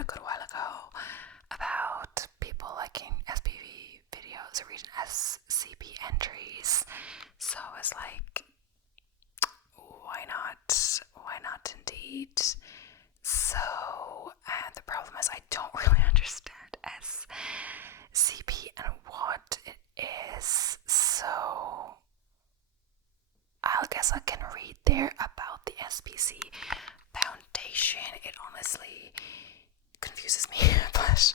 a good while ago about people liking SPV videos or reading SCP Entries. So I was like, why not? Why not indeed? So, and the problem is I don't really understand SCP and what it is. So I guess I can read there about the SPC Foundation. It honestly confuses me, but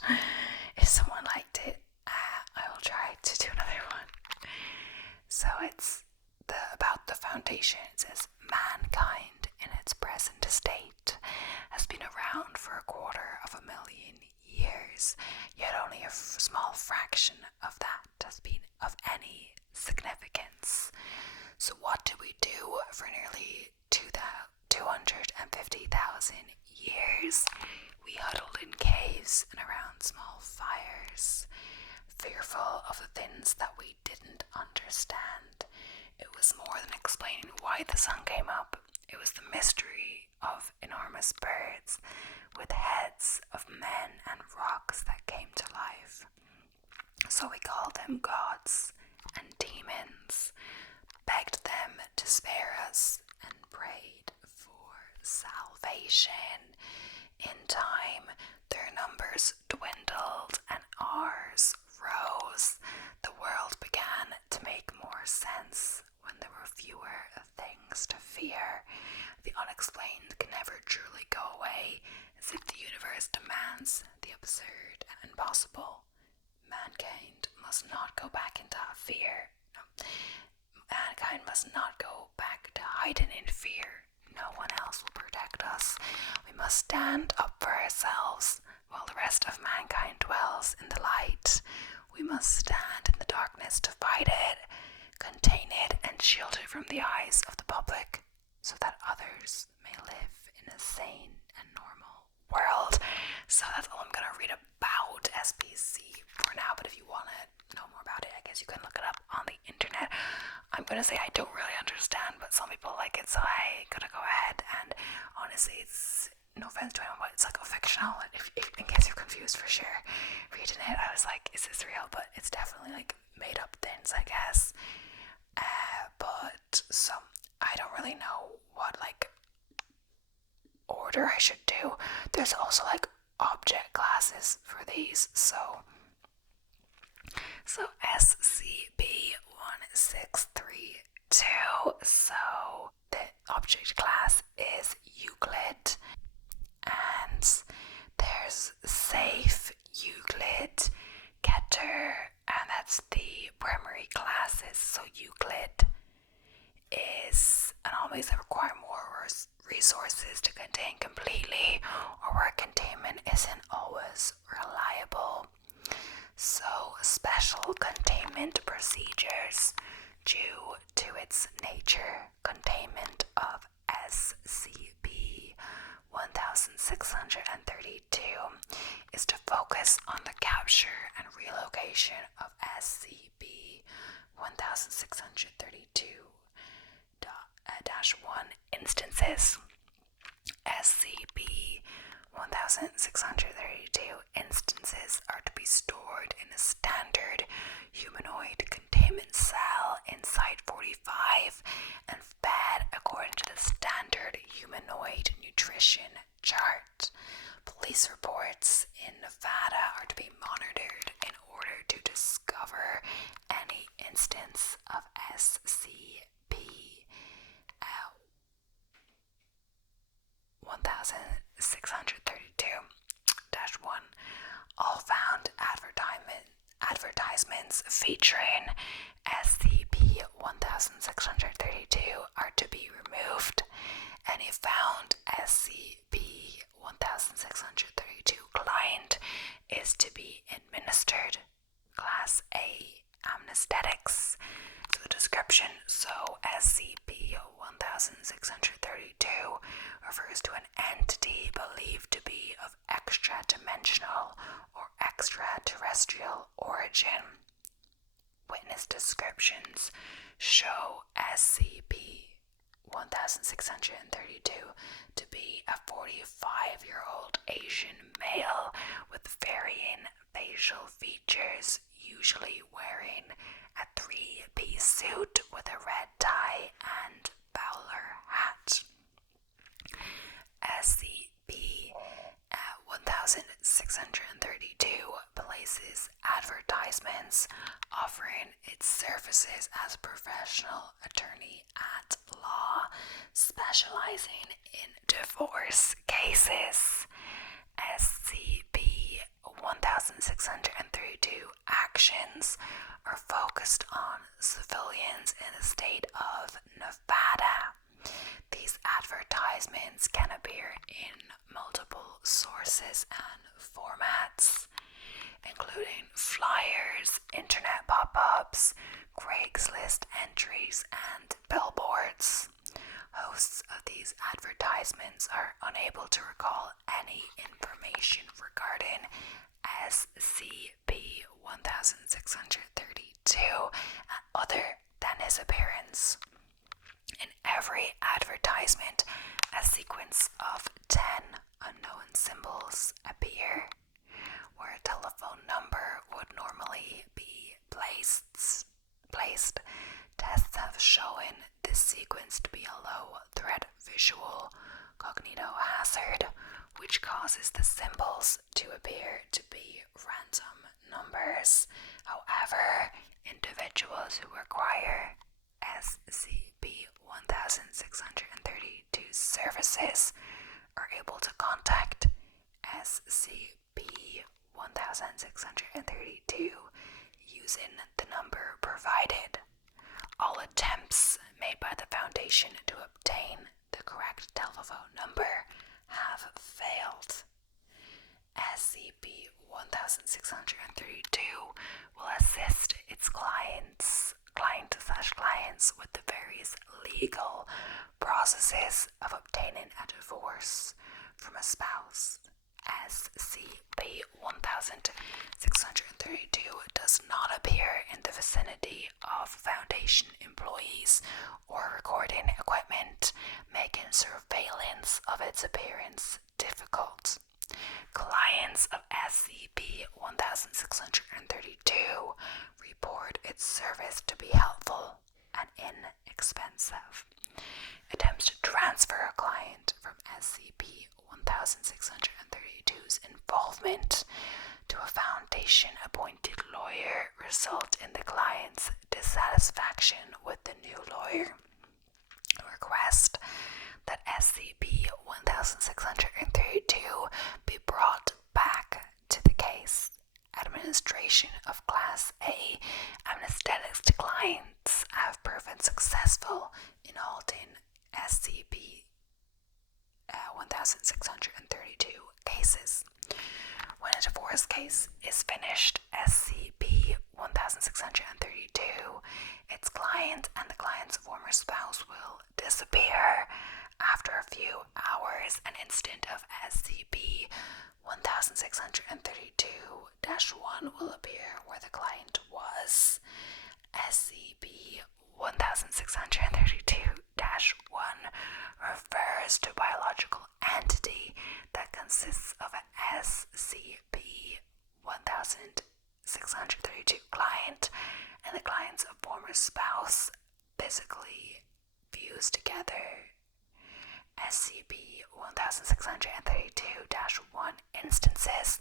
if someone liked it, I will try to do another one. So it's about the foundation. It says mankind in its present state has been around for 250,000 years, yet only a small fraction of that has been of any significance. So what did we do for nearly 250,000 years? We huddled in caves and around small fires, fearful of the things that we didn't understand. It was more than explaining why the sun came up. It was the mystery of enormous birds with heads of men and rocks that came to life. So we called them gods and demons, begged them to spare us, and prayed for salvation. In time, their numbers dwindled and ours rose. The world began to make more sense when there were fewer things to fear. The unexplained can never truly go away, as if the universe demands the absurd and impossible. Mankind must not go back into fear. Mankind must not go back to hiding in fear. No one else will protect us. We must stand up for ourselves while the rest of mankind dwells in the light. We must stand in the darkness to fight it, contain it, and shield it from the eyes of the public, so that others may live in a sane and normal world. So that's all I'm going to read about SPC for now, but if you want to know more about it, I guess you can look it up on the internet. I'm going to say I don't really understand, but some people like it, so I gotta go ahead. And honestly, it's no offense to anyone, but it's like a fictional. If in case you're confused, for sure, reading it, I was like, is this real? But it's definitely like made up things, I guess. But so I don't really know what like order I should do. There's also like object classes for these, so SCP-1632. So the object class is Euclid, and there's Safe, Euclid, Keter, and that's the primary classes. So Euclid is anomalies that require more resources to contain completely, or where containment isn't always reliable. So special containment procedures. Due to its nature, containment of SCP-1632 is to focus on the capture and relocation of SCP-1632-1 instances. SCP-1632 instances are to be stored in a standard humanoid containment cell in Site-45 and fed according to the standard humanoid nutrition chart. Police reports in Nevada are to be monitored in order to discover any instance of SCP-1632-1. All found advertisements featuring SCP-1632 are to be removed. Any found SCP-1632 client is to be administered Class A anesthetics. So the description, so SCP-1632 refers to an entity believed to be of extra-dimensional or extraterrestrial origin. Witness descriptions show SCP 1632 to be a 45-year-old Asian male with varying facial features, usually wearing a three-piece suit with a red tie and bowler hat. SCP 1632 places advertisements offering its services as a professional attorney at law, specializing in divorce cases. SCP 1632 actions are focused on civilians in the state of Nevada. These advertisements can appear in multiple sources and formats, including flyers, internet pop-ups, Craigslist entries, and billboards. Hosts of these advertisements are unable to recall any information regarding SCP 1632 other than his appearance. In every advertisement, a sequence of 10 unknown symbols appear. Where a telephone number would normally be placed, tests have shown this sequence to be a low-threat visual cognitohazard, which causes the symbols to appear to be random numbers. However, individuals who require SCP 1632 services are able to contact SCP 1632 using the number provided. All attempts made by the Foundation to obtain the correct telephone number have failed. SCP 1632 will assist its clients with the various legal processes of obtaining a divorce from a spouse. SCP 1632 does not appear in the vicinity of Foundation employees or recording equipment, making surveillance of its appearance difficult. Clients of SCP 1632 report its service to be helpful and inexpensive. Attempts to transfer a client from SCP 1632's involvement to a Foundation-appointed lawyer result in the client's dissatisfaction with the new lawyer. Request that SCP 1632 be brought back to the case. Administration of Class A anesthetics to clients have proven successful in halting SCP 1632 cases. When a divorce case is finished, SCP 1632, its client and the client's former spouse will disappear. After a few hours, an incident of SCP 1632-1 will appear where the client was. SCP 1632-1 refers to a biological entity that consists of an SCP 1632 client and the client's former spouse physically fused together. SCP 1632-1 instances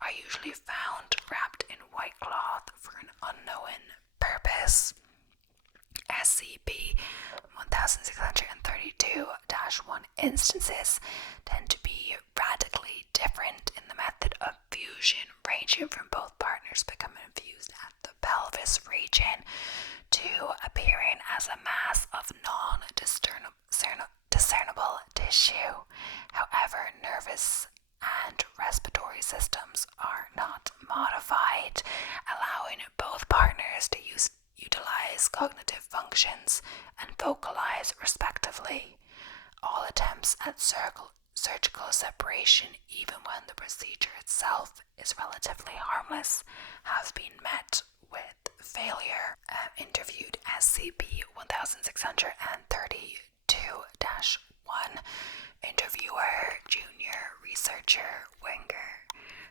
are usually found wrapped in white cloth for an unknown purpose. SCP 1632-1 instances tend to be radically different in the method of fusion, ranging from both partners becoming fused at the pelvis region to appearing as a mass of non-discernible tissue. However, nervous and respiratory systems are not modified, allowing both partners to utilize cognitive functions and vocalize respectively. All attempts at surgical separation, even when the procedure itself is relatively harmless, have been met with failure. Interviewed SCP 1632 2-1. Interviewer, junior researcher, Winger.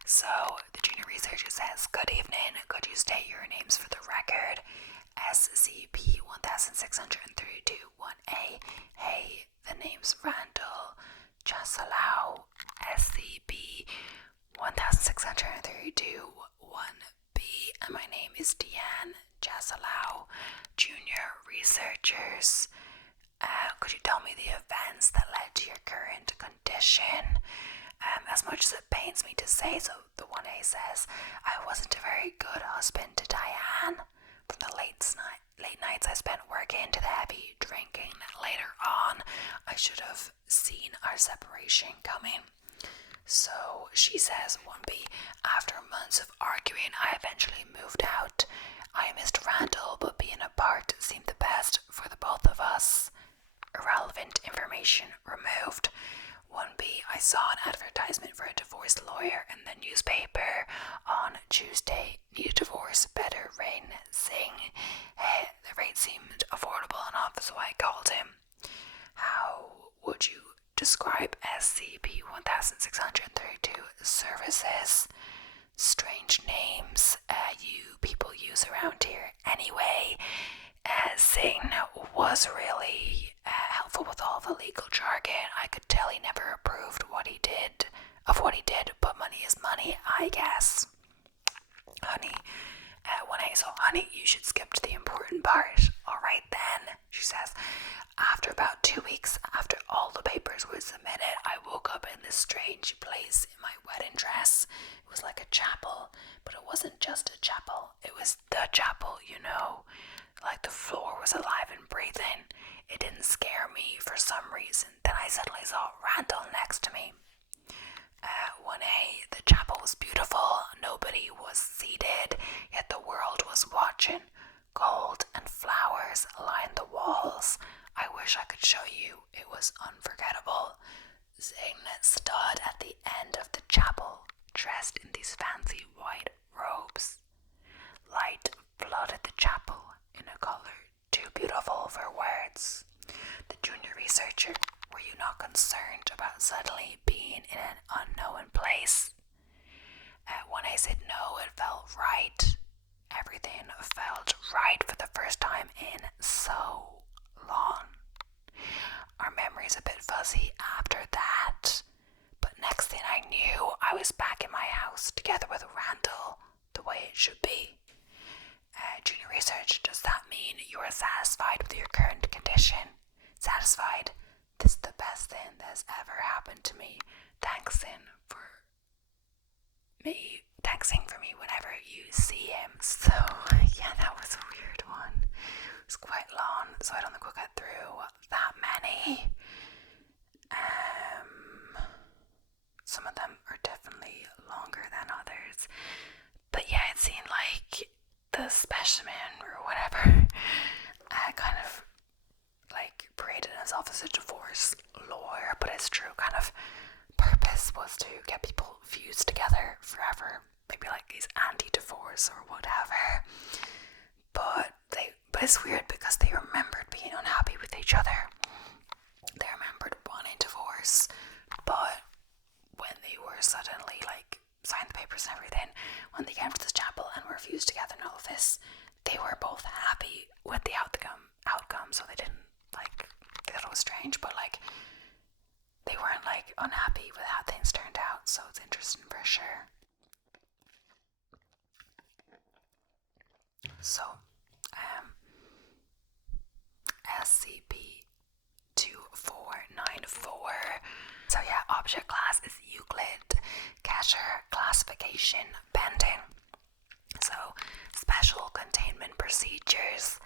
So the junior researcher says, "Good evening, could you state your names for the record?" SCP 1632 1A. Hey, the name's Randall Chasalau. SCP 1632 1B. And my name is Deanne Chasalau. Junior researchers. Could you tell me the events that led to your current condition? As much as it pains me to say so, the 1A says, I wasn't a very good husband to Diane. From the late nights I spent working to the heavy drinking later on, I should have seen our separation coming. So she says, 1B, after months of arguing, I eventually moved out. I missed Randall, but being apart seemed the best for the both of us. Irrelevant information removed. 1B, I saw an advertisement for a divorce lawyer in the newspaper on Tuesday. Need a divorce, better rain, sing. Hey, the rate seemed affordable enough, so I called him. How would you describe SCP 1632 services? Strange names you people use around here. Anyway, Singh was really helpful with all the legal jargon. I could tell he never approved of what he did, but money is money, I guess. Honey, honey, you should skip to the important part. Alright then, she says. After about 2 weeks after all the papers were submitted, I woke up in this strange place in my wedding dress. It was like a chapel, but it wasn't just a chapel. It was the chapel, you know. Like the floor was alive and breathing. It didn't scare me for some reason. Then I suddenly saw Randall next to me. 1A, the chapel was beautiful. Nobody was seated, yet the world was watching. Gold and flowers lined the walls. I wish I could show you. It was unforgettable. Zing stood at the end of the chapel, dressed in these fancy white robes. Light flooded the chapel in a color too beautiful for words. The junior researcher, were you not concerned about suddenly being in an unknown place? When I said no, it felt right. Everything felt right for the first time in so long. Our memory's a bit fuzzy after that, but next thing I knew, I was back in my house together with Randall, the way it should be. Junior research, does that mean you are satisfied with your current condition? Satisfied? This is the best thing that's ever happened to me. Thanksing for me whenever you see him. So, yeah, that was a weird one. It was quite long, so I don't think we'll get through that many. Some of them are definitely longer than others. But yeah, it seemed like the specimen or whatever kind of like paraded himself as a divorce lawyer, but his true kind of purpose was to get people fused together forever. Maybe like he's anti-divorce or whatever. But it's weird because they remembered being unhappy with each other. They remembered wanting divorce, but when they were suddenly like signed the papers and everything, when they came to this chapel and were fused together and all of this, they were both happy with the outcome, so they didn't like, they thought it was strange, but like they weren't like unhappy with how things turned out, so it's interesting for sure. So SCP 2494. So yeah, object class is Euclid. Cacher classification pending. So special containment procedures.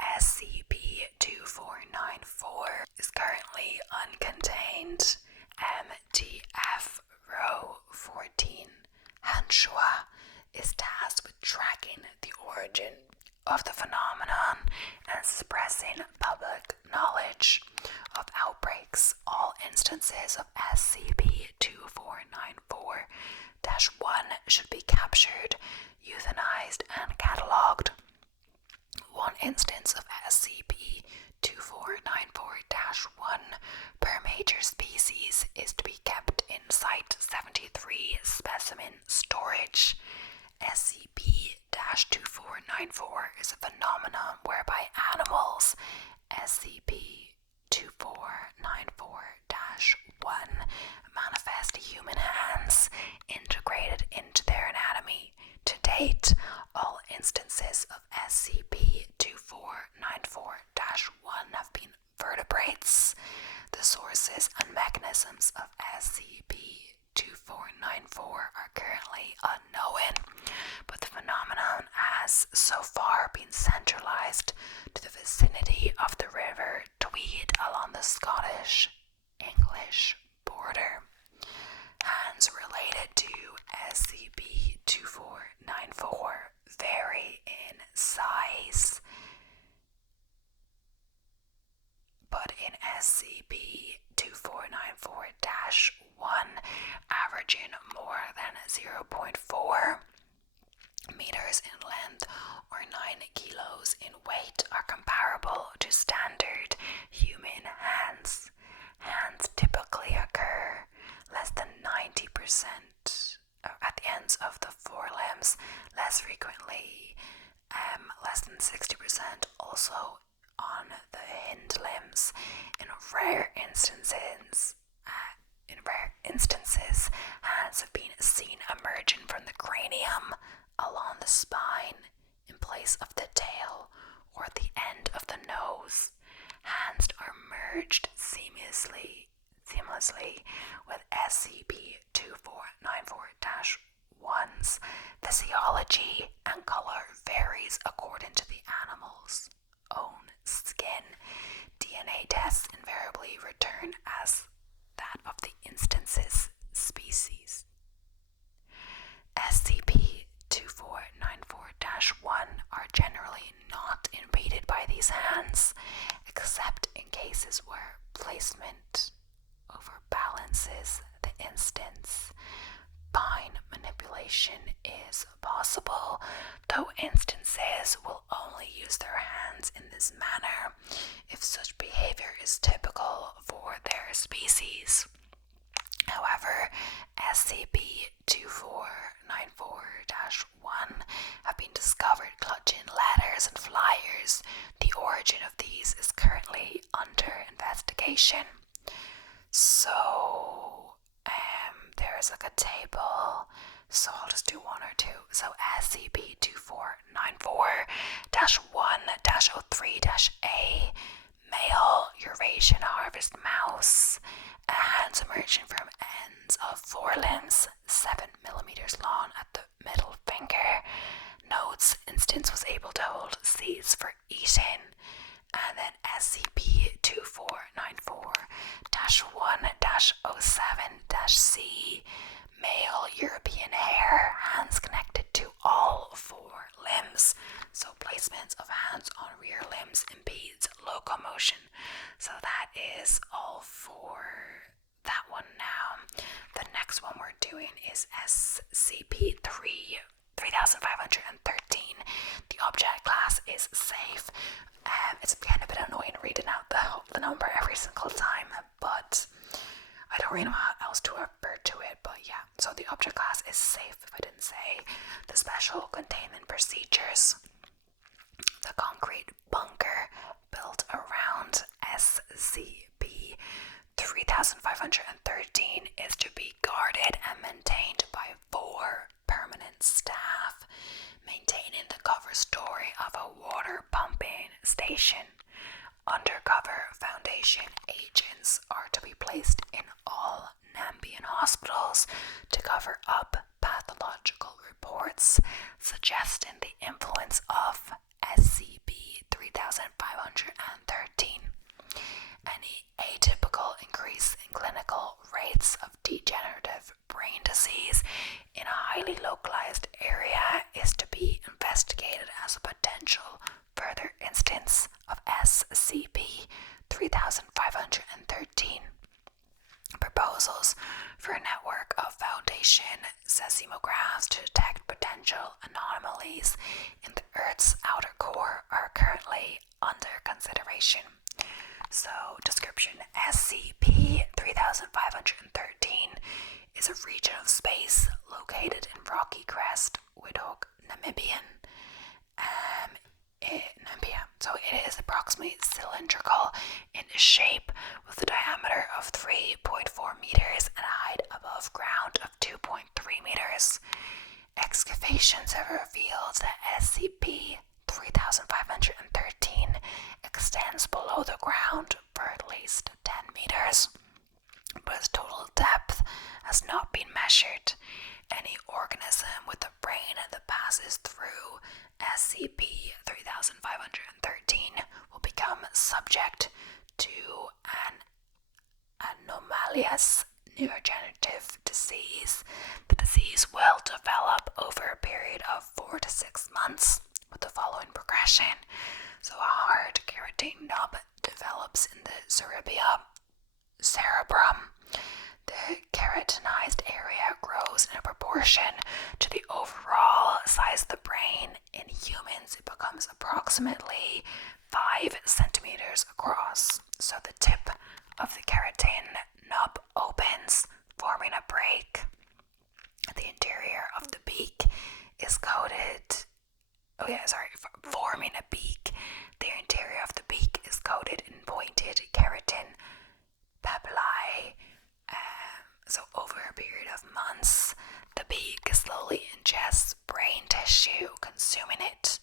SCP 2494 is currently uncontained. MTF row 14. Hanshua is tasked with tracking the origin of the phenomenon and suppressing public knowledge of outbreaks. All instances of SCP-2494-1 should be captured, euthanized, and catalogued. One instance of SCP-2494-2 per major species is to be kept in Site-73 specimen storage. SCP-2494 is a phenomenon whereby animals SCP-2494-1 manifest human hands integrated into their anatomy. To date, all instances of SCP-2494-1 have been vertebrates. The sources and mechanisms of SCP-2494 are currently unknown, but the phenomenon has so far been centralized to the vicinity of the River Tweed along the Scottish-English border. Hands related to SCP-2494 vary in size, but in SCP-2494-1, averaging more than 0.4 meters in length or 9 kilos in weight, are comparable to standard human hands. Hands typically occur less than 90% at the ends of the forelimbs, less frequently, less than 60% also on the hind limbs. In rare instances, hands have been seen emerging from the cranium, along the spine, in place of the tail, or at the end of the nose. Hands are merged seamlessly with SCP-2494-1's physiology, and color varies according to the animal's own skin. DNA tests invariably return as that of the instance's species. SCP-2494-1 are generally not invaded by these hands, except in cases where placement overbalances the instance. Fine manipulation is possible, though instances will only use their hands in this manner if such behavior is typical for their species. However, SCP-2494-1 have been discovered clutching letters and flyers. The origin of these is currently under investigation. So, there's like a table, so I'll just do one or two. So SCP-2494-1-03-A, male Eurasian harvest mouse, hands emerging from ends of forelimbs, 7 millimeters long at the middle finger. Notes: instance was able to hold seeds for eating. And then SCP-2494-1-07-C, male European hare, hands connected to all 4 limbs. So placements of hands on rear limbs impedes locomotion. So that is all for that one now. The next one we're doing is SCP-3513. The object class is safe. It's getting a bit annoying reading out the number every single time, but I don't really know how else to refer to it, but yeah. So the object class is safe, if I didn't say. The special containment procedures. The concrete bunker built around SCP-3513 is to be guarded and maintained by 4 permanent staff, maintaining the cover story of a water pumping station. Undercover Foundation agents are to be placed in all Nambian hospitals to cover up pathological reports suggesting the influence of SCP-3513. Any atypical increase in clinical rates of degenerative brain disease in a highly localized area is to be investigated as a potential further instance of SCP-3513. Proposals for a network of Foundation seismographs to detect potential anomalies in the Earth's outer core are currently under consideration. So, description: SCP 3513 is a region of space located in Rocky Crest, Windhoek, Namibia. So it is approximately cylindrical in shape with a diameter of 3.4 meters and a height above ground of 2.3 meters. Excavations have revealed that SCP 3513 extends below the ground for at least 10 meters, but its total depth has not been measured. Any organism with a brain that passes through SCP 3513 will become subject to an anomalous neurodegenerative disease. The disease will develop over a period of 4 to 6 months with the following progression. So a hard keratin nub develops in the cerebrum. The keratinized area grows in proportion to the overall size of the brain. In humans, it becomes approximately 5 centimeters across. So the tip of the keratin nub opens, forming a break. The interior of the beak is coated. Forming a beak. The interior of the beak is coated in pointed keratin papillae. So over a period of months, the beak slowly ingests brain tissue, consuming it.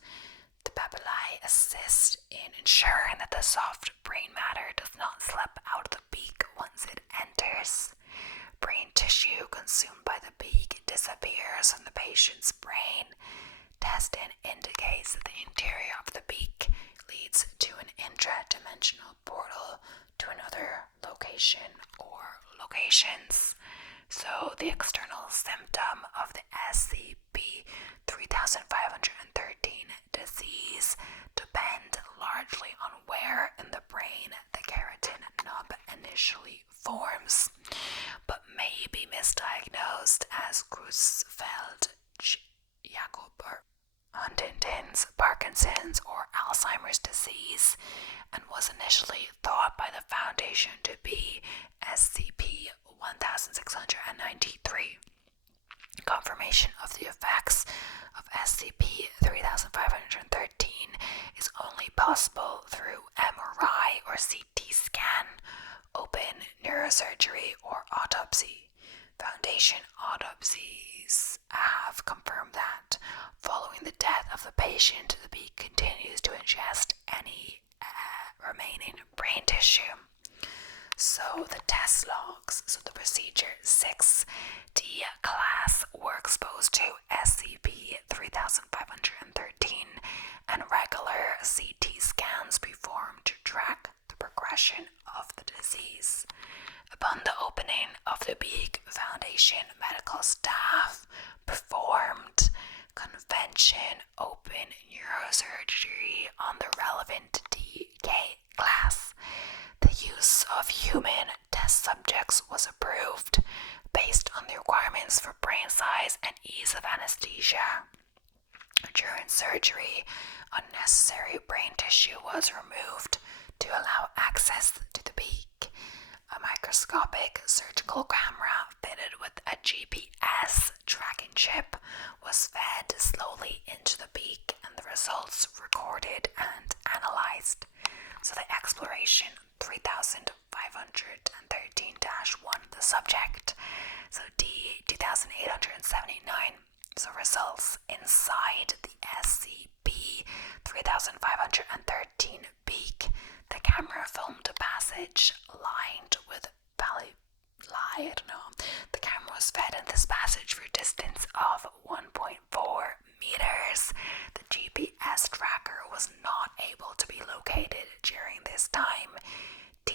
The papillae assist in ensuring that the soft brain matter does not slip out of the beak once it enters. Brain tissue consumed by the beak disappears from the patient's brain. Testing indicates that the interior of the beak leads to an intra-dimensional portal to another location or locations. So the external symptom of the SCP 3513 disease depend largely on where in the brain the keratin nub initially forms, but may be misdiagnosed as Creutzfeldt-Jakob, Huntington's, Parkinson's, or Alzheimer's disease, and was initially thought by the Foundation to be SCP 1693. Confirmation of the effects of SCP 3513 is only possible through MRI or CT scan, open neurosurgery, or autopsy. Foundation autopsies have confirmed that following the death of the patient, the beak continues to ingest any remaining brain tissue. So the test logs. So the procedure: 6D class were exposed to SCP 3513 and regular CT scans performed to track the progression of the disease. Upon the opening of the beak, Foundation medical staff performed convention open neurosurgery on the relevant DK class. The use of human test subjects was approved based on the requirements for brain size and ease of anesthesia. During surgery, unnecessary brain tissue was removed to allow access to the beak. A microscopic surgical camera fitted with a GPS tracking chip was fed slowly into the beak, and the results recorded and analyzed. So the exploration 3513-1, the subject. So D 2879. So results: inside the SCP 3513 beak, the camera filmed a passage lined with The camera was fed in this passage for a distance of 1.4 meters. The GPS tracker was not able to be located during this time. D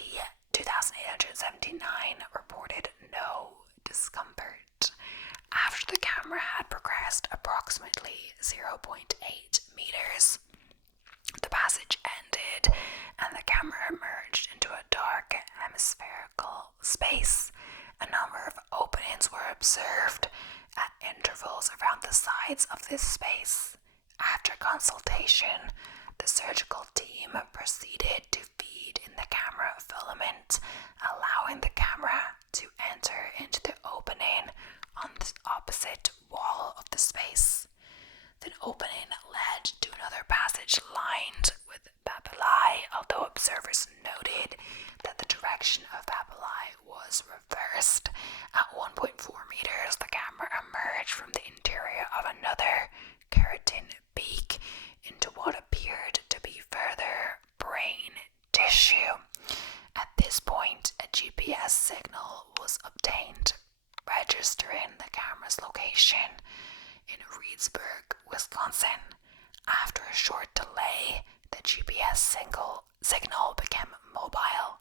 2879 reported no discomfort. After the camera had progressed approximately 0.8 meters, the passage ended and the camera emerged into a dark hemispherical space. A number of openings were observed at intervals around the sides of this space. After consultation, the surgical team proceeded to feed in the camera filament, allowing the camera to enter into the opening on the opposite wall of the space. The opening led to another passage lined with papillae, although observers noted that the direction of papillae was reversed. At 1.4 meters, the camera emerged from the interior of another keratin beak into what appeared to be further brain tissue. At this point, a GPS signal was obtained, registering the camera's location in Reedsburg, Wisconsin. After a short delay, the GPS signal became mobile.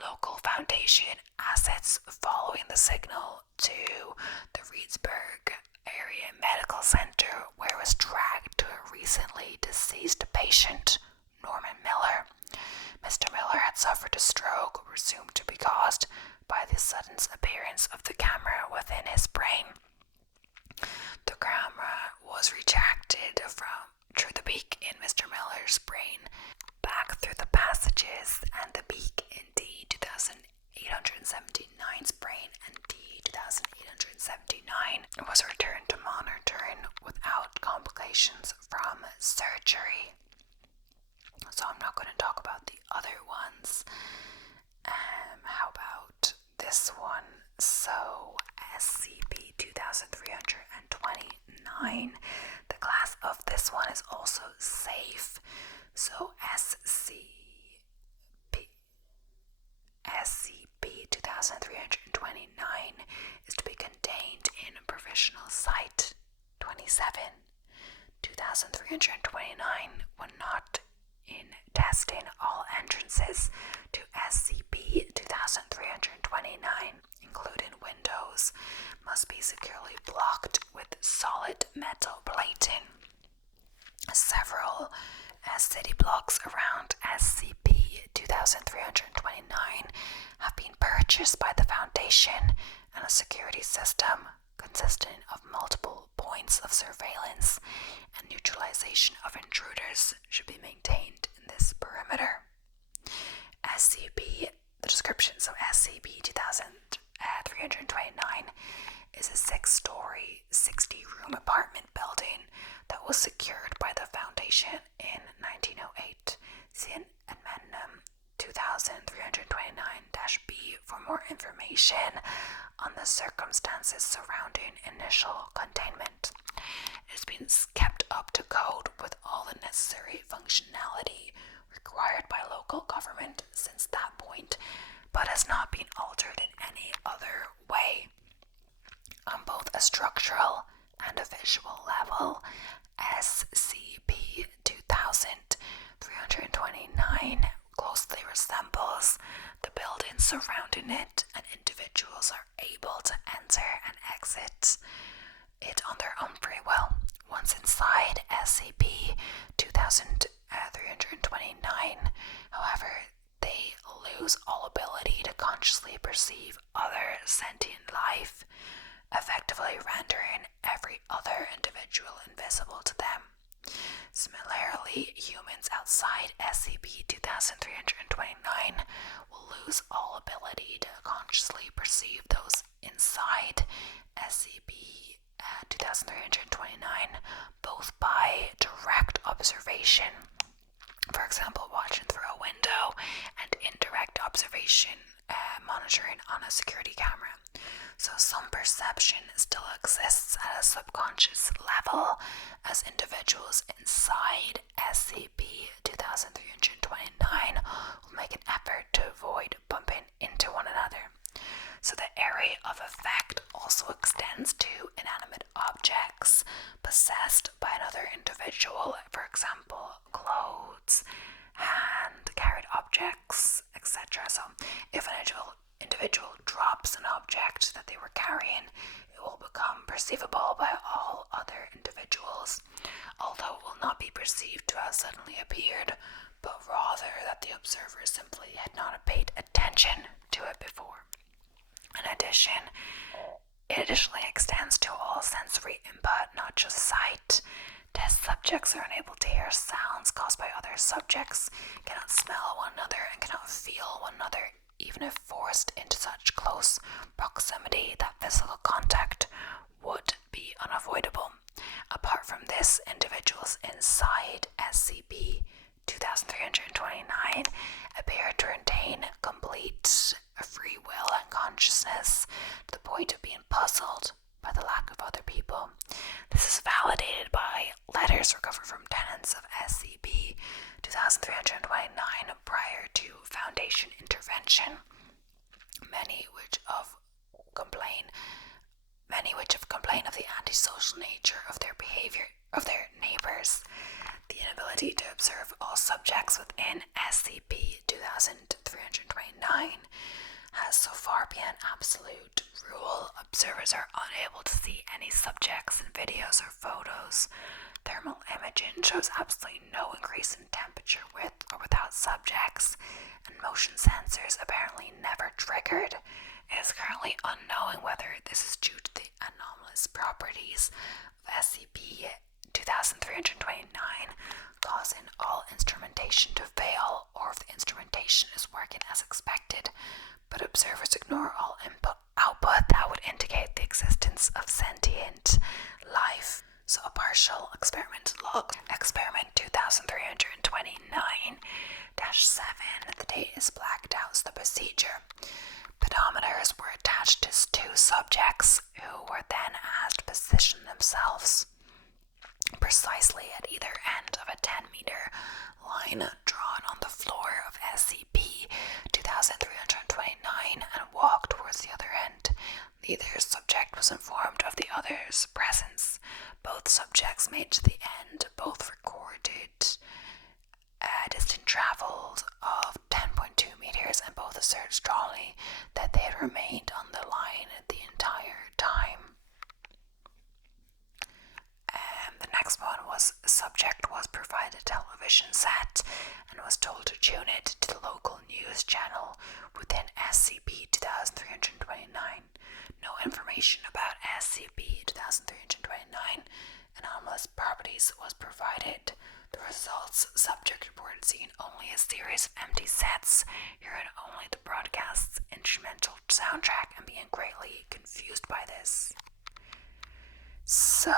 Local Foundation assets following the signal to the Reedsburg Area Medical Center, where it was dragged to a recently deceased patient, Norman Miller. Mr. Miller had suffered a stroke presumed to be caused by the sudden appearance of the camera within his brain. The camera was rejected through the beak in Mr. Miller's brain, back through the passages and the beak in D2879's brain, and D2879 was returned to monitoring without complications from surgery. So I'm not going to talk about the other ones. How about this one? So SCP 2329. The class of this one is also safe. So SCP 2329 is to be contained in Provisional Site 27. 2329, when not in testing, all entrances to SCP 2329, including windows, must be securely blocked with solid metal plating. Several city blocks around SCP 2329 have been purchased by the Foundation, and a security system consisting of multiple points of surveillance and neutralization of intruders should be maintained in this perimeter. The description, so SCP 2329 is a 6-story, 60-room apartment building that was secured by the Foundation in 1908. See Amendment 2329-B for more information on the circumstances surrounding initial containment. It has been kept up to code with all the necessary functionality required by local government since that point, but has not been altered in any other way. On both a structural and a visual level, SCP 2329 closely resembles the buildings surrounding it, and individuals are able to enter and exit it on their own free will. Once inside SCP 2329, however, they lose all ability to consciously perceive other sentient life, effectively rendering every other individual invisible to them. Similarly, humans outside SCP 2329 will lose all ability to consciously perceive those inside SCP 2329, both by direct observation, for example watching through a window, and indirect observation, monitoring on a security camera. So some perception still exists at a subconscious level, as individuals inside SCP 2329 will make an effort to avoid bumping into one another. So the area of effect also extends to inanimate objects possessed by another individual, for example, clothes, hand-carried objects, etc. So if an individual drops an object that they were carrying, it will become perceivable by all other individuals, although it will not be perceived to have suddenly appeared, but rather that the observer simply had not paid attention to it before. In addition, it additionally extends to all sensory input, not just sight. Test subjects subjects are unable to hear sounds caused by other subjects, cannot smell one another, and cannot feel one another, even if forced into such close proximity that physical contact would be unavoidable. Apart from this, individuals inside SCP 2329 appear to retain complete free will and consciousness to the point of being puzzled by the lack of other people. This is validated by letters recovered from tenants of SCP 2329 prior to Foundation intervention, many which have complained of the antisocial nature of their behavior of their neighbors. The inability to observe all subjects within SCP 2329 has so far been an absolute rule. Observers are unable to see any subjects in videos or photos. Thermal imaging shows absolutely no increase in temperature with or without subjects, and motion sensors apparently never triggered. It is currently unknown whether this is due to the anomalous properties of SCP 2329 causing all instrumentation to fail, or if the instrumentation is working as expected, but observers ignore all output that would indicate the existence of sentient life. So a partial experimental log. Experiment 2329-7. The date is blacked out, so the procedure. Pedometers were attached to 2 subjects who were then asked to position themselves precisely at either end of a 10-meter line drawn on the floor of SCP 2329 and walked towards the other end. Neither subject was informed of the other's presence. Both subjects made to the end. Both recorded distance traveled of 10.2 meters, and both asserted strongly that they had remained on the line the entire time. The next one was a subject was provided a television set and was told to tune it to the local news channel within SCP 2329. No information about SCP 2329 anomalous properties was provided. The results: subject reported seeing only a series of empty sets, hearing only the broadcast's instrumental soundtrack, and being greatly confused by this. So,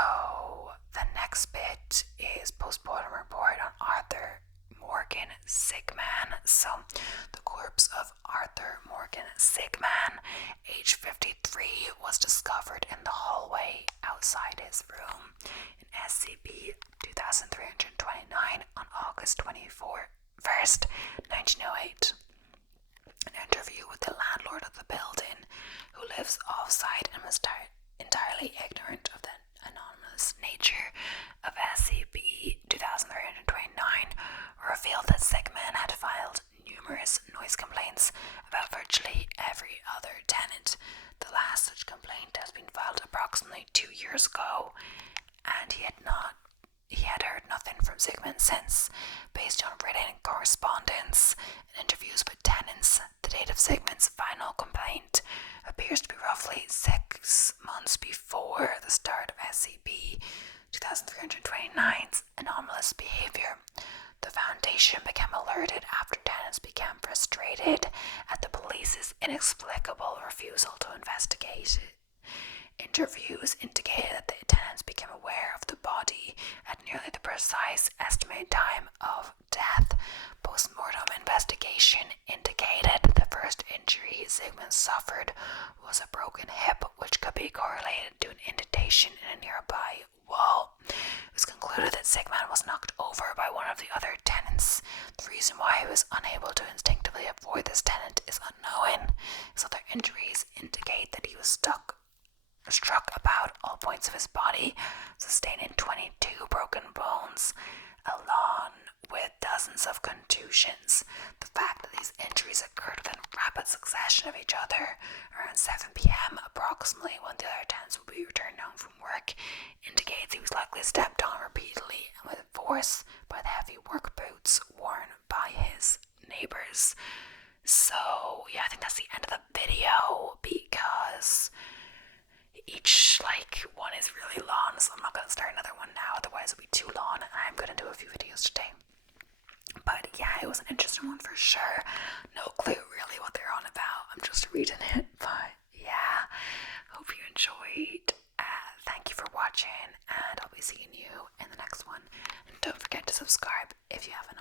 the next bit is postmortem report on Arthur Morgan Sigman. So, the corpse of Arthur Morgan Sigman, age 53, was discovered in the hallway outside his room in SCP 2329 on August 1st, 1908. An interview with the landlord of the building, who lives off-site and was entirely ignorant of the anonymous nature of SCP 2329, revealed that Sigman had filed numerous noise complaints about virtually every other tenant. The last such complaint has been filed approximately 2 years ago, and he had heard nothing from Sigman since. Based on written correspondence and interviews with tenants, the date of Sigman's final complaint appears to be roughly 6 months before the start of SCP 2329's anomalous behavior. The Foundation became alerted after tenants became frustrated at the police's inexplicable refusal to investigate it. Interviews indicated that the tenants became aware of the body at nearly the precise estimated time of death. Post-mortem investigation indicated that the first injury Sigmund suffered was a broken hip, which could be correlated to an indentation in a nearby wall. It was concluded that Sigmund was knocked over by one of the other tenants. The reason why he was unable to instinctively avoid this tenant is unknown. His other injuries indicate that he was struck about all points of his body, sustaining 22 broken bones, along with dozens of contusions. The fact that these injuries occurred within rapid succession of each other around 7 p.m., approximately when the other tenants would be returned home from work, indicates he was likely stepped on repeatedly and with force by the heavy work boots worn by his neighbors. So, yeah, I think that's the end of the video, because each one is really long, so I'm not going to start another one now, otherwise it'll be too long, and I subscribe if you haven't